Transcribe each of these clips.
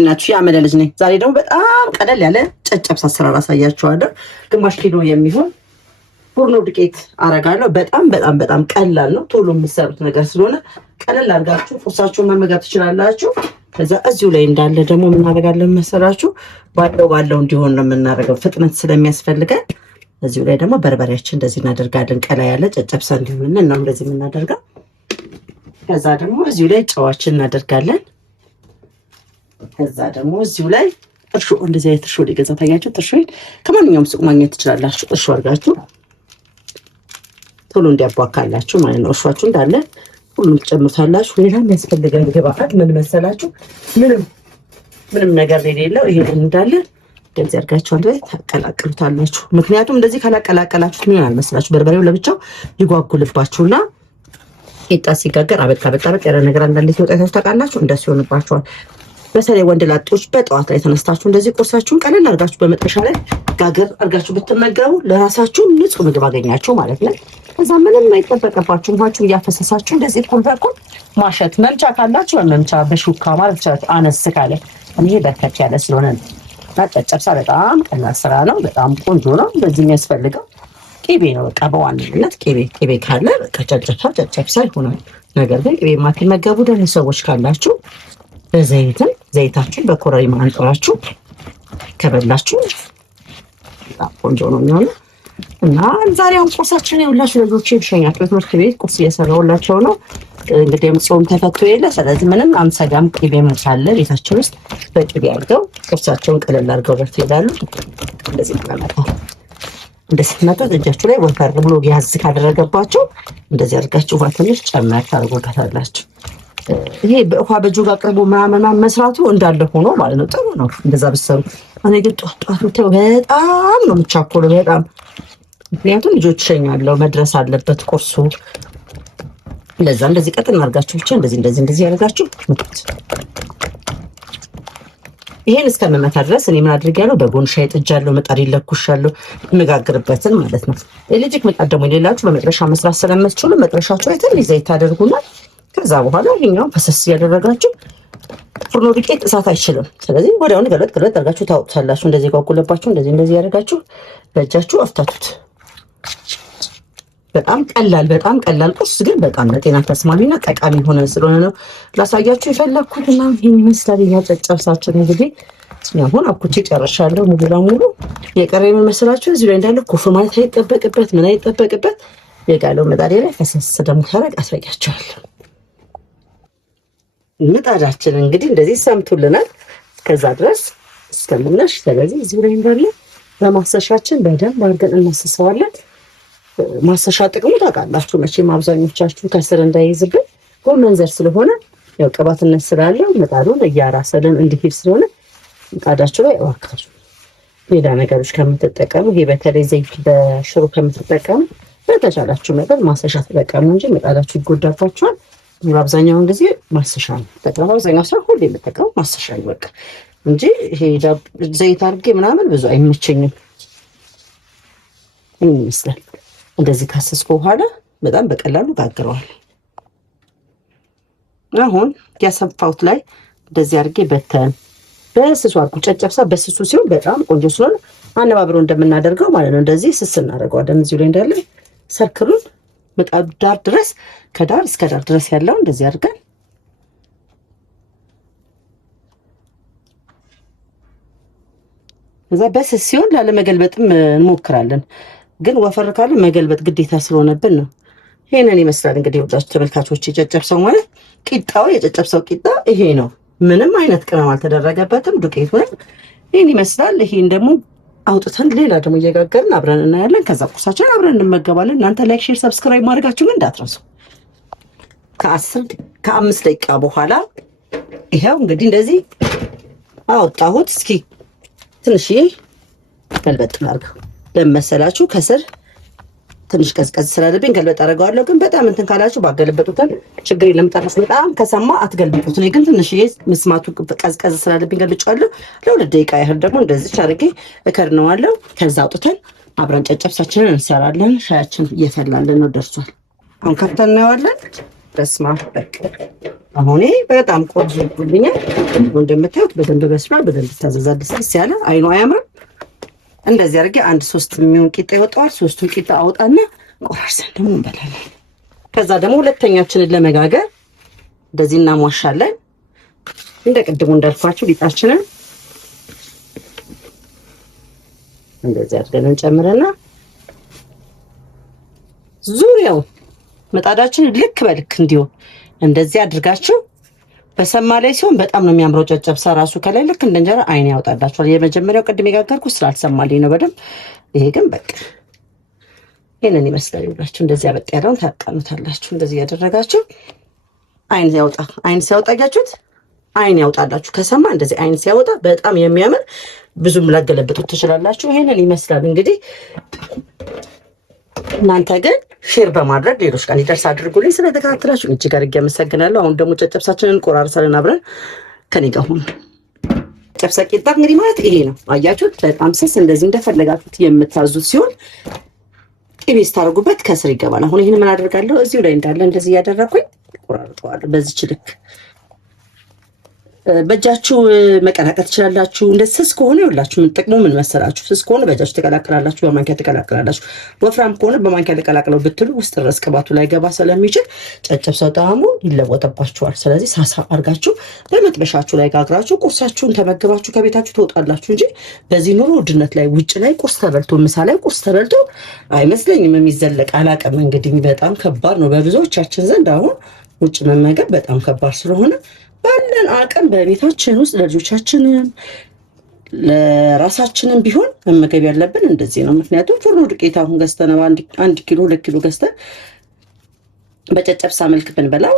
ናችሁ ያመለ ልጅ ነኝ። ዛሬ ደግሞ በጣም ቀለል ያለ ጨጨብሳ አሰራር አሳያችኋለሁ። ግማሽ ኪሎ የሚሆን ፉርኖ ዱቄት አረጋለሁ። በጣም ቀላል ነው። ቶሎ የምትሰሩት ነገር ስለሆነ ቀለል አድርጋችሁ ቁርሳችሁን መመገብ ትችላላችሁ። ከዛ እዚሁ ላይ እንዳለ ደግሞ ምን እናደርጋለን መሰላችሁ? ባለው እንዲሆን ነው የምናደርገው፣ ፍጥነት ስለሚያስፈልገን። እዚሁ ላይ ደግሞ በርበሬያችን እንደዚህ እናደርጋለን። ቀላ ያለ ጨጨብሳ እንዲሆንልን ነው እንደዚህ የምናደርገው። ከዛ ደግሞ እዚሁ ላይ ጨዋችን እናደርጋለን። ከዛ ደግሞ እዚሁ ላይ እርሾ፣ እንደዚህ አይነት እርሾ ሊገዛ ታያችሁ። እርሾ ከማንኛውም ሱቅ ማግኘት ትችላላችሁ። እርሾ አድርጋችሁ ቶሎ እንዲያቧካላችሁ ማለት ነው። እርሾአችሁ እንዳለ ሁሉም ትጨምሩታላችሁ። ሌላ የሚያስፈልገን ግብአት ምን መሰላችሁ? ምንም ነገር የሌለው ይሄ እንዳለ እንደዚህ አድርጋችሁ አንድ ላይ ታቀላቅሉታላችሁ። ምክንያቱም እንደዚህ ካላቀላቀላችሁት ምን ይሆናል መስላችሁ? በርበሬው ለብቻው ይጓጉልባችሁና ቂጣ ሲጋገር አበጥ ያለ ነገር አንዳንዴ ሲወጣታችሁ ታውቃላችሁ። እንደሱ ይሆንባችኋል። በተለይ ወንድ ላጤዎች በጠዋት ላይ ተነስታችሁ እንደዚህ ቁርሳችሁን ቀለል አድርጋችሁ በመጥበሻ ላይ ጋገር አድርጋችሁ ብትመገቡ ለራሳችሁ ንጹህ ምግብ አገኛችሁ ማለት ነው። ከዛ ምንም አይጠበቅባችሁም። ውሃችሁን እያፈሰሳችሁ እንደዚህ ኮንፈርኩን ማሸት። መምቻ ካላችሁ በመምቻ በሹካ ማለት ይችላል። አነስ ካለ ይሄ በርከት ያለ ስለሆነ ጨጨብሳ በጣም ቀላል ስራ ነው። በጣም ቆንጆ ነው። እንደዚህ የሚያስፈልገው ቅቤ ነው። በቃ በዋናነት ቅቤ ካለ ጨጨብሳ ይሆናል። ነገር ግን ቅቤ የማትመገቡ ደግሞ ሰዎች ካላችሁ ዘይታችሁን በኮረሪማ አንጥራችሁ ከበላችሁ በጣም ቆንጆ ነው የሚሆነው። እና ዛሬውን ቁርሳችን የሁላችሁ ልጆቼ ብሸኛቸው ትምህርት ቤት ቁርስ እየሰራሁላቸው ነው። እንግዲህ ጾም ተፈቶ የለ ስለዚህ ምንም አንሰጋም። ቅቤ መቻለ ቤታችን ውስጥ በቅቤ አድርገው ቁርሳቸውን ቀለል አድርገው በርት ይላሉ። እንደዚህ ተቀመጠው እንደዚህ ተመጣጣ እጃችሁ ላይ ወፈር ብሎ ያዝ ካደረገባችሁ እንደዚህ አድርጋችሁ ውሃ ትንሽ ጨመር ታደርጉበታላችሁ። ይሄ በውሃ በጆግ አቅርቦ ምናምን መስራቱ እንዳለ ሆኖ ማለት ነው። ጥሩ ነው እንደዛ ብትሰሩ። እኔ ግን ጧት በጣም ነው የምቻኮለው በጣም ምክንያቱም ልጆች ሸኛለሁ መድረስ አለበት ቁርሱ። ለዛ እንደዚህ ቀጥን አድርጋችሁ ብቻ እንደዚህ ያደርጋችሁ ይሄን እስከመመታ ድረስ እኔ ምን አድርጌያለሁ? በጎን ሻይ ጥጃለሁ፣ ምጣድ ይለኩሻለሁ የምጋግርበትን ማለት ነው። ኤሌክትሪክ ምጣድ ደግሞ የሌላችሁ በመጥበሻ መስራት ስለምትችሉ መጥበሻችሁ ላይ ትንሽ ዘይት ታደርጉና ከዛ በኋላ ይሄኛውን ፈሰስ ያደረጋችሁ ፉርኖ ዱቄት እሳት አይችልም። ስለዚህ ወዲያውኑ ገለጥ አድርጋችሁ ታውቁታላችሁ። እንደዚህ ጓጉለባችሁ እንደዚህ ያደርጋችሁ በእጃችሁ አፍታቱት። በጣም ቀላል ቁርስ ግን በጣም ለጤና ተስማሚና ጠቃሚ ሆነ ስለሆነ ነው ላሳያችሁ የፈለኩትና ይሄን ይመስላል ጨጨብሳችን። እንግዲህ አሁን አኩቼ ጨርሻለሁ ሙሉ ለሙሉ። የቀረ የሚመስላችሁ እዚህ ላይ እንዳለ ኩፍ ማለት አይጠበቅበት የጋለው ምጣድ ላይ ፈሰስ ደግሞ ታረቅ አስረቂያቸዋለሁ። ምጣዳችን እንግዲህ እንደዚህ ሰምቱልናል እስከዛ ድረስ እስከምናሽ። ስለዚህ እዚህ ላይ እንዳለ በማሰሻችን በደንብ አድርገን እናስሰዋለን። ማሰሻ ጥቅሙ ታውቃላችሁ መቼም አብዛኞቻችሁ ከስር እንዳይዝብን ጎመን ዘር ስለሆነ ያው ቅባትነት ስላለው ምጣዱን እያራሰልን እንዲሄድ ስለሆነ ምጣዳችሁ ላይ እዋካችሁ ሌላ ነገሮች ከምትጠቀሙ ይሄ በተለይ ዘይት በሽሮ ከምትጠቀሙ በተቻላችሁ መጠን ማሰሻ ተጠቀሙ እንጂ ምጣዳችሁ ይጎዳባችኋል። አብዛኛውን ጊዜ ማሰሻ ነው ተጠቅመው አብዛኛው ሰው ሁሌ የምጠቀመው ማሰሻ ይወቅ እንጂ ይሄ ዘይት አድርጌ ምናምን ብዙ አይመቸኝም። ይመስላል እንደዚህ ካሰስኩ በኋላ በጣም በቀላሉ ጋግረዋል። አሁን ያሰፋሁት ላይ እንደዚህ አድርጌ በስሱ አድርጉ። ጨጨብሳ በስሱ ሲሆን በጣም ቆንጆ ስለሆነ አነባብሮ እንደምናደርገው ማለት ነው። እንደዚህ ስስ እናደርገዋለን። እዚሁ ላይ እንዳለ ሰርክሉን ምጣዱ ዳር ድረስ ከዳር እስከ ዳር ድረስ ያለው እንደዚህ አድርገን እዛ በስስ ሲሆን ላለመገልበጥም እንሞክራለን። ግን ወፈር ካለ መገልበጥ ግዴታ ስለሆነብን ነው። ይሄንን ይመስላል እንግዲህ ወዳጅ ተመልካቾች የጨጨብሳው ማለት ቂጣው የጨጨብሳው ቂጣ ይሄ ነው። ምንም አይነት ቅመም አልተደረገበትም። ዱቄቱ ይሄን ይመስላል። ይሄን ደግሞ አውጥተን ሌላ ደግሞ እየጋገርን አብረን እናያለን። ከዛ ቁርሳችን አብረን እንመገባለን። እናንተ ላይክ፣ ሼር፣ ሰብስክራይብ ማድረጋችሁን እንዳትረሱ። ከ5 ደቂቃ በኋላ ይሄው እንግዲህ እንደዚህ አወጣሁት። እስኪ ትንሽዬ ገልበጥ አድርገው ለመሰላችሁ ከስር ትንሽ ቀዝቀዝ ስላለብኝ ገልበጥ አደርገዋለሁ። ግን በጣም እንትን ካላችሁ ባገለበጡትን ችግር የለም። ጠርስ በጣም ከሰማ አትገልብጡት። እኔ ግን ትንሽዬ መስማቱ ቀዝቀዝ ስላለብኝ ገልብጫለሁ። ለ2 ደቂቃ ያህል ደግሞ እንደዚህ አድርጌ እከድነዋለሁ። ከዛ አውጥተን አብረን ጨጨብሳችንን እንሰራለን። ሻያችን እየፈላልን ነው፣ ደርሷል። አሁን ከፍተን እናየዋለን። በስማ በቃ አሁን በጣም ቆንጆልኛል። እንደምታዩት በደንብ በስሏል። በደንብ ታዘዛል። ደስ ያለ አይኑ አያምርም? እንደዚህ አድርጌ አንድ 3 የሚሆን ቂጣ ይወጣዋል። 3ቱን ቂጣ አውጣና ቆራርሰን ደግሞ እንበላለን። ከዛ ደግሞ ሁለተኛችንን ለመጋገር እንደዚህ እናሟሻለን። እንደ ቅድሙ እንዳልኳችሁ ሊጣችንን እንደዚህ አድርገን እንጨምርና ዙሪያው ምጣዳችንን ልክ በልክ እንዲሆን እንደዚህ አድርጋችሁ በሰማ ላይ ሲሆን በጣም ነው የሚያምረው። ጨጨብሳ ራሱ ከላይ ልክ እንደ እንጀራ አይን ያወጣላችኋል። የመጀመሪያው ቅድም የጋገርኩት ስላልሰማልኝ ነው በደንብ። ይሄ ግን በቃ ይሄንን ይመስላል። ይላችሁ እንደዚህ አበጥ ያለውን ታቃኑታላችሁ። እንደዚህ ያደረጋችሁ አይን ሲያወጣ ያያችሁት አይን ያወጣላችሁ። ከሰማ እንደዚህ አይን ሲያወጣ በጣም የሚያምር ብዙም ላገለብጡት ትችላላችሁ። ይሄንን ይመስላል እንግዲህ። እናንተ ግን ሼር በማድረግ ሌሎች ጋር እንዲደርስ አድርጉልኝ። ስለተከታተላችሁ እጅግ አድርጌ አመሰግናለሁ። አሁን ደግሞ ጨጨብሳችንን ቆራርሰን አብረን ከኔ ጋር ሁኑ። ጨጨብሳ ቂጣ እንግዲህ ማለት ይሄ ነው። አያችሁት? በጣም ስስ እንደዚህ እንደፈለጋችሁት የምታዙት ሲሆን ቅቤ ስታደርጉበት ከስር ይገባል። አሁን ይሄን ምን አደርጋለሁ? እዚሁ ላይ እንዳለ እንደዚህ እያደረኩኝ ቆራርጠዋለሁ። በዚህች ልክ በእጃችሁ መቀላቀል ትችላላችሁ። እንደ ስስ ከሆነ ይኸውላችሁ ምን ጥቅሙ ምን መሰላችሁ? ስስ ከሆነ በእጃችሁ ተቀላቅላላችሁ፣ በማንኪያ ተቀላቅላላችሁ። ወፍራም ከሆነ በማንኪያ ተቀላቅለው ብትሉ ውስጥ ድረስ ቅባቱ ላይ ገባ ስለሚችል ጨጨብሳው ጣዕሙ ይለወጥባችኋል። ስለዚህ ሳሳ አድርጋችሁ በመጥበሻችሁ ላይ ጋግራችሁ ቁርሳችሁን ተመግባችሁ ከቤታችሁ ትወጣላችሁ እንጂ በዚህ ኑሮ ውድነት ላይ ውጭ ላይ ቁርስ ተበልቶ ምሳ ላይ ቁርስ ተበልቶ አይመስለኝም የሚዘለቅ። አላውቅም እንግዲህ በጣም ከባድ ነው በብዙዎቻችን ዘንድ አሁን ውጭ መመገብ በጣም ከባድ ስለሆነ ባለን አቅም በቤታችን ውስጥ ለልጆቻችንም ለራሳችንም ቢሆን መመገብ ያለብን እንደዚህ ነው። ምክንያቱም ፍርኖ ዱቄት አሁን ገዝተን 1 ኪሎ 2 ኪሎ ገዝተን በጨጨብሳ መልክ ብንበላው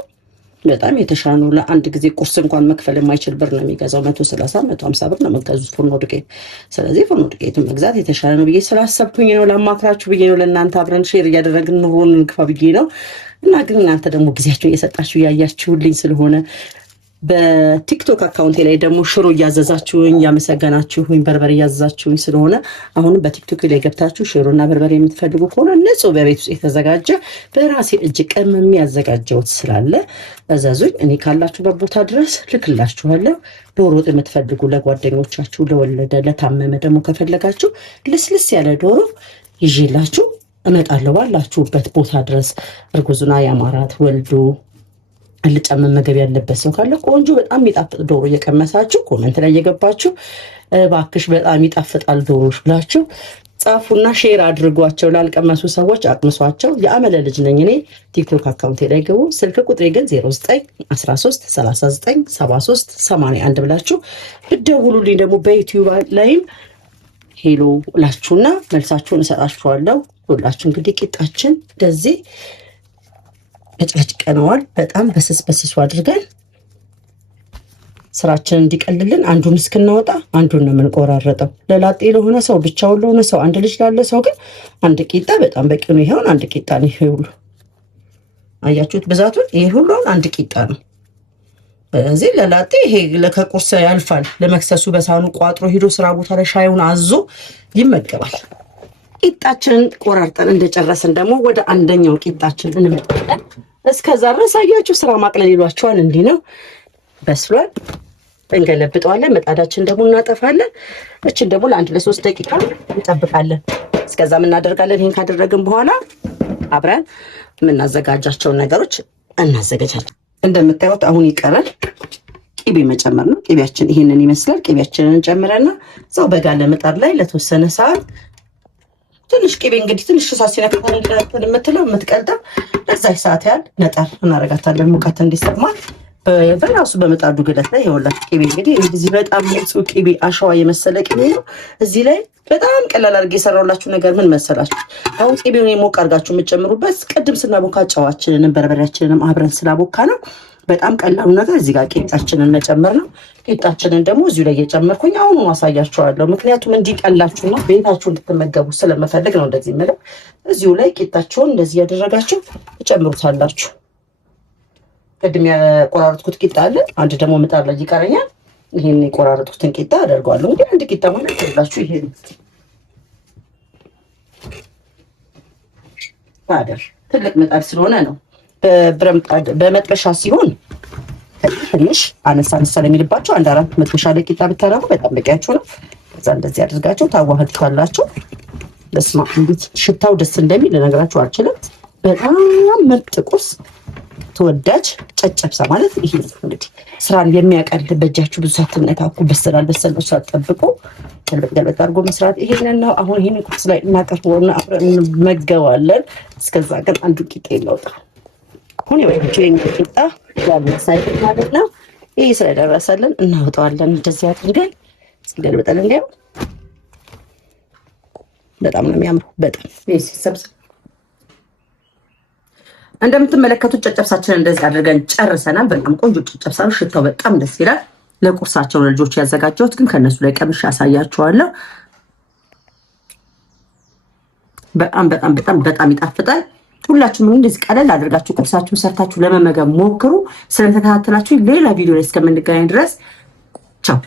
በጣም የተሻለ ነው። ለአንድ ጊዜ ቁርስ እንኳን መክፈል የማይችል ብር ነው የሚገዛው። 130 150 ብር ነው የምትገዙት ፍርኖ ዱቄት። ስለዚህ ፍርኖ ዱቄቱን መግዛት የተሻለ ነው ብዬ ስላሰብኩኝ ነው፣ ላማክራችሁ ብዬ ነው፣ ለእናንተ አብረን ሼር እያደረግን ኑሮን እንግፋ ብዬ ነው። እና ግን እናንተ ደግሞ ጊዜያችሁን እየሰጣችሁ እያያችሁልኝ ስለሆነ በቲክቶክ አካውንቴ ላይ ደግሞ ሽሮ እያዘዛችሁኝ ያመሰገናችሁኝ፣ በርበሬ እያዘዛችሁኝ ስለሆነ አሁንም በቲክቶክ ላይ ገብታችሁ ሽሮና በርበሬ የምትፈልጉ ከሆነ ንጹህ በቤት ውስጥ የተዘጋጀ በራሴ እጅ ቀመም ያዘጋጀሁት ስላለ እዘዙኝ። እኔ ካላችሁበት ቦታ ድረስ ልክላችኋለሁ። ዶሮ ወጥ የምትፈልጉ ለጓደኞቻችሁ፣ ለወለደ ለታመመ ደግሞ ከፈለጋችሁ ልስልስ ያለ ዶሮ ይዤላችሁ እመጣለሁ። ባላችሁበት ቦታ ድረስ እርጉዝና ያማራት ወልዶ አልጫ መመገብ ያለበት ሰው ካለ ቆንጆ በጣም ይጣፍጥ ዶሮ እየቀመሳችሁ ኮሜንት ላይ እየገባችሁ እባክሽ በጣም ይጣፍጣል ዶሮሽ ብላችሁ ጻፉና ሼር አድርጓቸው። ላልቀመሱ ሰዎች አቅምሷቸው። የአመለ ልጅ ነኝ እኔ። ቲክቶክ አካውንቴ ላይ ገቡ። ስልክ ቁጥሬ ግን 0913 39 73 81 ብላችሁ ብትደውሉልኝ ደግሞ በዩቲዩብ ላይም ሄሎ እላችሁና መልሳችሁን እሰጣችኋለሁ። ሁላችሁ እንግዲህ ቂጣችን እንደዚህ ቀጭቀነዋል። በጣም በስሱ አድርገን ስራችንን እንዲቀልልን አንዱን እስክናወጣ አንዱን ነው የምንቆራረጠው። ለላጤ ለሆነ ሰው ብቻውን ለሆነ ሰው አንድ ልጅ ላለ ሰው ግን አንድ ቂጣ በጣም በቂ ነው። ይሄውን አንድ ቂጣ ነው። ይሄ ሁሉ አያችሁት ብዛቱን? ይሄ ሁሉ አንድ ቂጣ ነው። በዚህ ለላጤ ይሄ ለከቁርስ ያልፋል። ለመክሰሱ በሳህኑ ቋጥሮ ሄዶ ስራ ቦታ ላይ ሻዩን አዞ ይመገባል። ቂጣችንን ቆራርጠን እንደጨረስን ደግሞ ወደ አንደኛው ቂጣችን እንመጣለን። እስከዛ ድረስ አያችሁ ስራ ማቅለል ይሏቸዋል። እንዲህ ነው በስሏል። እንገለብጠዋለን። ምጣዳችን ደግሞ እናጠፋለን። እችን ደግሞ ለአንድ ለ3 ደቂቃ እንጠብቃለን። እስከዛ ምን እናደርጋለን? ይሄን ካደረግን በኋላ አብረን የምናዘጋጃቸውን ነገሮች እናዘጋጃለን። እንደምታዩት አሁን ይቀራል ቅቤ መጨመር ነው። ቅቤያችን ይሄንን ይመስላል። ቅቤያችንን እንጨምረና እዛው በጋለ ምጣድ ላይ ለተወሰነ ሰዓት ትንሽ ቅቤ እንግዲህ ትንሽ እሳት ሲነካካል የምትለው የምትቀልጠው ለዛ ሰዓት ያህል ነጠር እናረጋታለን። ሙቀት እንዲሰማት በራሱ በምጣዱ ግለት ላይ የወላችሁ ቅቤ እንግዲህ እዚህ በጣም ንጹህ ቅቤ አሸዋ የመሰለ ቅቤ ነው። እዚህ ላይ በጣም ቀላል አድርጌ የሰራሁላችሁ ነገር ምን መሰላችሁ? አሁን ቅቤውን የሞቅ አድርጋችሁ የምትጨምሩበት ቅድም ስናቦካ ጨዋችንንም በርበሬያችንንም አብረን ስላቦካ ነው። በጣም ቀላሉ ነገር እዚህ ጋር ቂጣችንን መጨመር ነው። ቂጣችንን ደግሞ እዚሁ ላይ እየጨመርኩኝ አሁኑ ማሳያችኋለሁ። ምክንያቱም እንዲቀላችሁና ቤታችሁ እንድትመገቡ ስለምፈልግ ነው እንደዚህ የምለው። እዚሁ ላይ ቂጣችሁን እንደዚህ ያደረጋችሁ ትጨምሩታላችሁ። ቅድም የቆራረጥኩት ቂጣ አለ። አንድ ደግሞ ምጣድ ላይ ይቀረኛል። ይሄን የቆራረጥኩትን ቂጣ አደርገዋለሁ። እንግዲህ አንድ ቂጣ ማለት ይላችሁ ይሄ ታደር ትልቅ ምጣድ ስለሆነ ነው በመጥበሻ ሲሆን ትንሽ አነሳ ለሚልባቸው 1-4 መጥበሻ ለቂጣ ብታደርጉ በጣም በቂያችሁ ነው። ከዛ እንደዚህ አድርጋችሁ ታዋህዱታላችሁ። በስማ እንዴት ሽታው ደስ እንደሚል ልነግራችሁ አልችልም። በጣም ምርጥ ቁርስ፣ ተወዳጅ ጨጨብሳ ማለት ይሄ እንግዲህ ስራን የሚያቀል በእጃችሁ ብዙ ሳትነካኩ በሰላል ሳትጠብቁ ገልበጥ አድርጎ መስራት ይሄንን ነው። አሁን ይሄን ቁርስ ላይ እናቀርበውና አብረን እንመገባለን። እስከዛ ግን አንዱ ቂጣ ይለውጣ። አሁን የወይኔ ቂጣ ያለሳይት ማለት ነው። ይሄ ስለደረሰልን እናወጣዋለን። እንደዚህ አድርገን ገልበጠን እንዲያው በጣም ነው የሚያምረው። በጣም ሲሰብሰብ እንደምትመለከቱት ጨጨብሳችንን እንደዚህ አድርገን ጨርሰናል። በጣም ቆንጆ ጨጨብሳ ነው። ሽታው በጣም ደስ ይላል። ለቁርሳቸው ልጆች ያዘጋጀሁት ግን ከነሱ ላይ ቀምሼ ያሳያችኋለሁ። በጣም በጣም በጣም በጣም ይጣፍጣል። ሁላችሁም እንደዚህ ቀለል አድርጋችሁ ቁርሳችሁን ሰርታችሁ ለመመገብ ሞክሩ። ስለተከታተላችሁ ሌላ ቪዲዮ ላይ እስከምንገናኝ ድረስ ቻው።